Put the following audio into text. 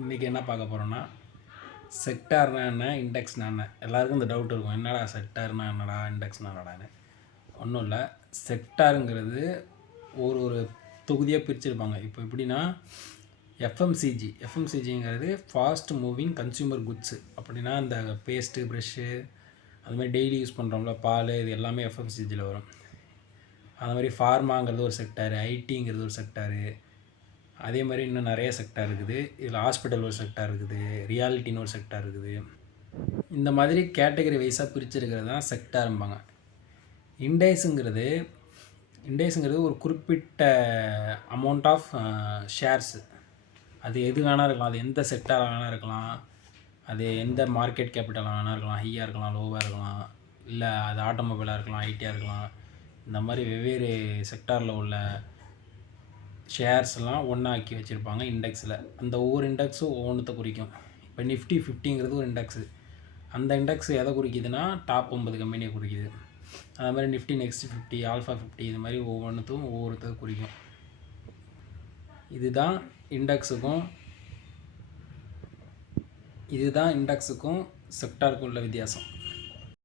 இன்றைக்கி என்ன பார்க்க போகிறோன்னா, செக்டார்னா என்ன, இண்டெக்ஸ்னா என்ன? எல்லாருக்கும் இந்த டவுட் இருக்கும். என்னடா செக்டார்னா என்னடா, இண்டெக்ஸ்னா என்னடான்னு. ஒன்றும் இல்லை. செக்டாருங்கிறது ஒரு ஒரு தொகுதியாக பிரிச்சுருப்பாங்க. இப்போ எப்படின்னா, எஃப்எம்சிஜிங்கிறது ஃபாஸ்ட் மூவிங் கன்சியூமர் குட்ஸு. அப்படின்னா இந்த பேஸ்ட்டு, ப்ரெஷ்ஷு, அது மாதிரி டெய்லி யூஸ் பண்ணுறோம்ல, பால், இது எல்லாமே எஃப்எம்சிஜியில் வரும். அது மாதிரி ஃபார்மாங்கிறது ஒரு செக்டாரு, ஐடிங்கிறது ஒரு செக்டாரு, அதே மாதிரி இன்னும் நிறைய செக்டார் இருக்குது. இதில் ஹாஸ்பிட்டல் ஒரு செக்டார் இருக்குது, ரியாலிட்டின்னு ஒரு செக்டார் இருக்குது. இந்த மாதிரி கேட்டகரி வைஸாக பிரிச்சுருக்கிறது தான் செக்டாரும்பாங்க. இண்டெக்ஸுங்கிறது ஒரு குறிப்பிட்ட அமௌண்ட் ஆஃப் ஷேர்ஸு. அது எது வேணால் இருக்கலாம், அது எந்த செக்டாராக வேணால் இருக்கலாம், அது எந்த மார்க்கெட் கேபிட்டலாக வேணால் இருக்கலாம், ஹையாக இருக்கலாம், லோவாக இருக்கலாம், இல்லை அது ஆட்டோமொபைலாக இருக்கலாம், ஐடியாக இருக்கலாம். இந்த மாதிரி வெவ்வேறு செக்டாரில் உள்ள ஷேர்ஸ்லாம் ஒன்றாக்கி வச்சுருப்பாங்க இண்டெக்ஸில். அந்த ஒவ்வொரு இண்டெக்ஸும் ஒவ்வொன்றத்தை குறிக்கும். இப்போ நிஃப்டி 50ங்கிறது ஒரு இண்டெக்ஸு. அந்த இண்டெக்ஸ் எதை குறிக்குதுன்னா டாப் 50 கம்பெனியை குறிக்குது. அது மாதிரி நிஃப்டி நெக்ஸ்ட் 50, ஆல்ஃபா 50, இது மாதிரி ஒவ்வொன்றுத்தும் ஒவ்வொருத்தரும் குறிக்கும். இதுதான் இண்டெக்ஸுக்கும் செக்டாருக்கும் உள்ள வித்தியாசம்.